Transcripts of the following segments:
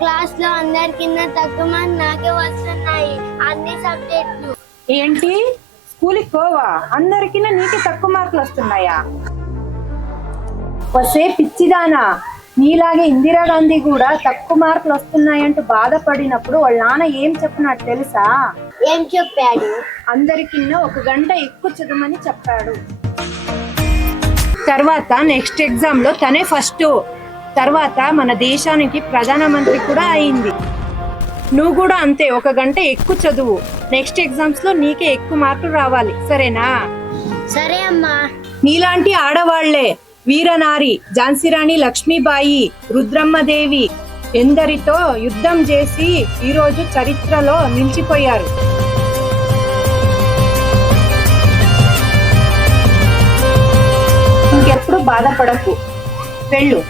క్లాస్లో అందరి కింద తక్కువ మార్క్ నాకే వస్తున్నాయి అన్ని సబ్జెక్టులు. ఏంటి? స్కూల్కి పోవా? అందరికి నీకే తక్కువ మార్కులు వస్తున్నాయా? వసే పిచ్చిదానా. నీలాగే ఇందిరాగాంధీ కూడా తక్కువ మార్కులు వస్తున్నాయంటూ బాధపడినప్పుడు వాళ్ళ నాన్న ఏం చెప్పినాడు తెలుసా? ఏం చెప్పాడు? అందరికి ఒక గంట ఎక్కువ చదవమని చెప్పాడు. తర్వాత నెక్స్ట్ ఎగ్జామ్లో తనే ఫస్ట్ తర్వాత మన దేశానికి ప్రధానమంత్రి కూడా అయింది. నువ్వు కూడా అంతే ఒక గంట ఎక్కువ చదువు. నెక్స్ట్ ఎగ్జామ్స్లో నీకే ఎక్కువ మార్కులు రావాలి సరేనా? సరే అమ్మా. నీలాంటి ఆడవాళ్ళే వీరనారి ఝాన్సీరాణి లక్ష్మీబాయి రుద్రమ్మదేవి ఎందరితో యుద్ధం చేసి ఈరోజు చరిత్రలో నిలిచిపోయారు. ఇంకెప్పుడు బాధపడకు. వెళ్ళు.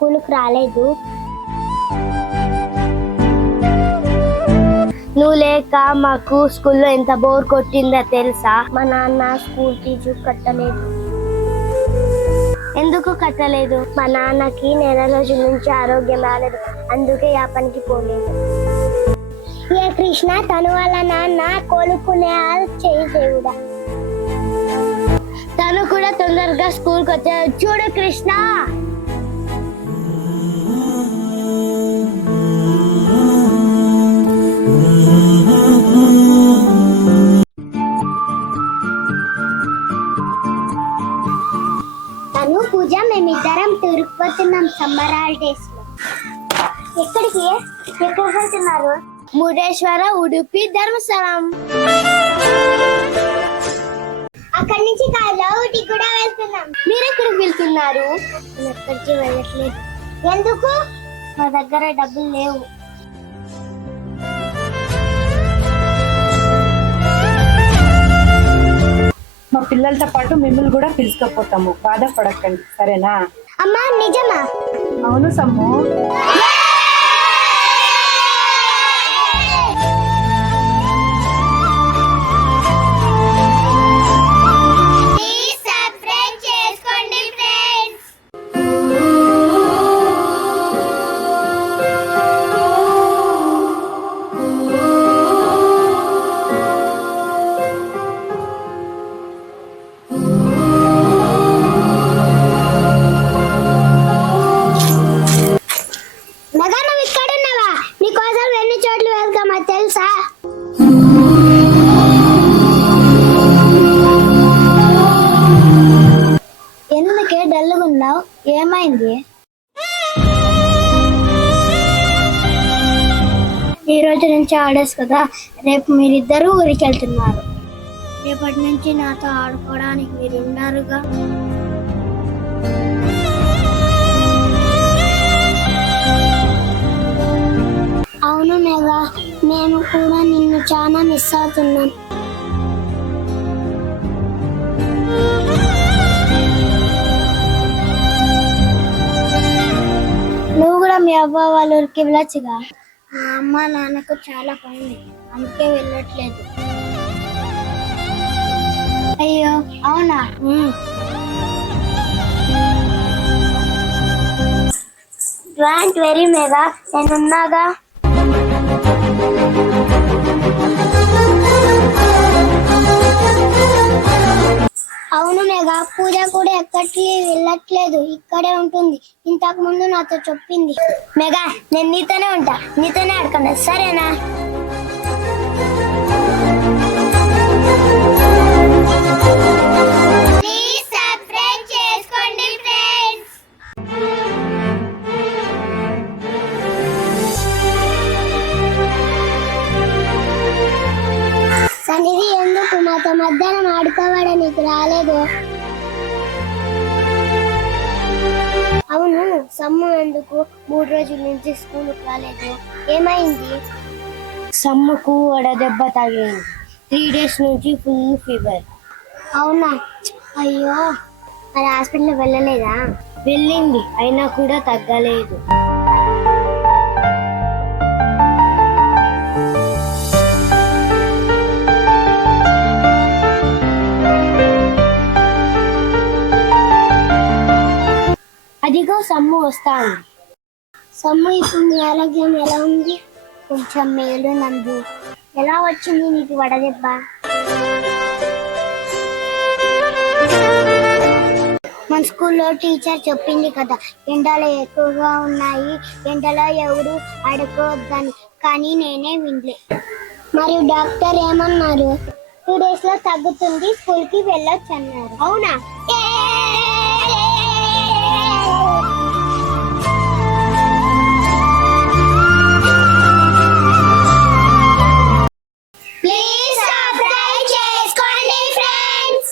స్కూల్కి రాలేదు. నువ్వు లేక మాకు స్కూల్లో ఎంత బోర్ కొట్టిందో తెలుసా? మా నాన్న స్కూల్ ఫీజు కట్టలేదు. ఎందుకు కట్టలేదు? మా నాన్నకి నెల రోజుల నుంచి ఆరోగ్యం రాలేదు. అందుకే ఆ పనికి పోలేదు. ఏ కృష్ణ తను వాళ్ళ నాన్న కోలుకునే చేయి దేవుడా. తను కూడా తొందరగా స్కూల్కి వచ్చాడు. చూడు కృష్ణ! మేమిద్దరం తిరుపతిన్నాం సమ్మర్ హాలిడేస్లో. ఎక్కడికి? ఎక్కడికి వెళ్తున్నారు? మురేశ్వర ఉడుపి ధర్మస్థలం. అక్కడి నుంచి ఊటీ కూడా వెళ్తున్నాం. మీరు ఎక్కడికి వెళ్తున్నారు? నేను ఎక్కడికి వెళ్ళట్లేదు. ఎందుకు? మా దగ్గర డబ్బులు లేవు. పిల్లలతో పాటు మిమ్మల్ని కూడా పిలుచుకపోతాము. బాధపడకండి. సరేనా? అమ్మా నిజమా? అవును సమ్ము. ఉన్నావు ఏమైంది? ఈ రోజు నుంచి ఆడేసి కదా రేపు మీరిద్దరూ ఊరికి వెళ్తున్నారు రేపటి నుంచి నాతో ఆడుకోవడానికి మీరు ఉన్నారుగా అవును మేఘా నేను కూడా నిన్ను చాలా మిస్ అవుతున్నాను. మీ అవ్వ వాళ్ళ ఊరికి వెళ్ళొచ్చుగా? మా అమ్మ నాన్నకు చాలా పని. అందుకే వెళ్ళట్లేదు. అయ్యో అవునా? గ్రాంట్ వెరీ మేఘా నేనున్నాగా? పూజ కూడా ఎక్కడికి వెళ్ళట్లేదు. ఇక్కడే ఉంటుంది. ఇంతకు ముందు నాతో చెప్పింది. మెగా నేను నీతోనే ఉంటా. నీతోనే ఆడుకున్నా సరేనా? చేసుకోండి సన్నిధి ఎందుకు మాతో మధ్యాహ్నం ఆడుకోవడానికి నీకు రాలేదు? సమ్ము ఎందుకు? మూడు రోజుల నుంచి స్కూల్ రాలేదు. ఏమైంది? సమ్ముకు వడదెబ్బ తగిలింది త్రీ డేస్ నుంచి ఫుల్ ఫీవర్ అవునా? అయ్యో మరి హాస్పిటల్ వెళ్ళలేదా? వెళ్ళింది అయినా కూడా తగ్గలేదు. సమ్ము వస్తాను సమ్ము ఇప్పుడు మీ ఆరోగ్యం ఎలా ఉంది? కొంచెం మేలు నందు. ఎలా వచ్చింది నీకు వడదెబ్బ? మన స్కూల్లో టీచర్ చెప్పింది కదా ఎండలు ఎక్కువగా ఉన్నాయి ఎండలో ఎవరు అడుకోవద్దని కానీ నేనే వినలే. మరియు డాక్టర్ ఏమన్నారు? టూ డేస్లో తగ్గుతుంది స్కూల్కి వెళ్ళొచ్చు అన్నారు అవునా